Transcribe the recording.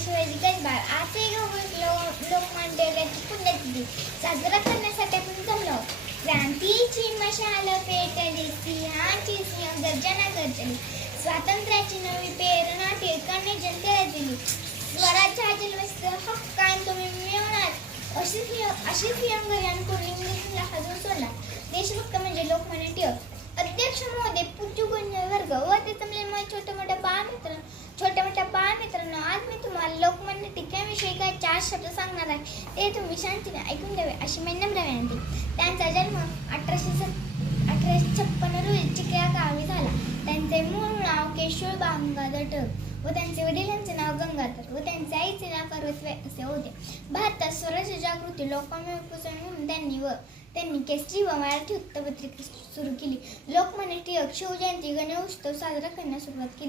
शिवाजी गजबार आजही लोकमान्य टिळकांची पुण्यतिथी साजरा करण्यासाठी आपण जमलो. क्रांतीची मशाल पेटली, सिंहाची सिंह गर्जना गर्जली, स्वातंत्र्याची नवी प्रेरणा टिळकांनी जनतेला दिली. स्वराज्य जन्मसिद्ध हक्क कायम तुम्ही मिळवणार, अशीच यंगयान इंग्रजांना हजून सोडणार. देशभक्त म्हणजे लोकमान्य टिळक. अध्यक्ष महोदय, पूज्य गुणीय वर्ग व ते जमलेले छोटे मोठे बाळ मित्रांनो, आज मी तुम्हाला लोकमान्य टिळकांविषयी काही 4 शब्द सांगणार आहे. ते तुम्ही शांतीने ऐकून घ्यावे अशी मी नम्र विनंती. त्यांचा जन्म 1856 रोजी चिखल्या गावी झाला. त्यांचे मूळ नाव केशव गंगाधर टिळक व त्यांचे वडिलांचे नाव गंगाधर व त्यांच्या आईचे नाव पार्वती असे होते. भारतात स्वराज्य जागृती लोकमान्य म्हणून त्यांनी केसरी व मराठी वृत्तपत्रिका सुरू केली. लोकमान्य टिळक शिवजयंती गणेशोत्सव साजरा करण्यास सुरुवात केली.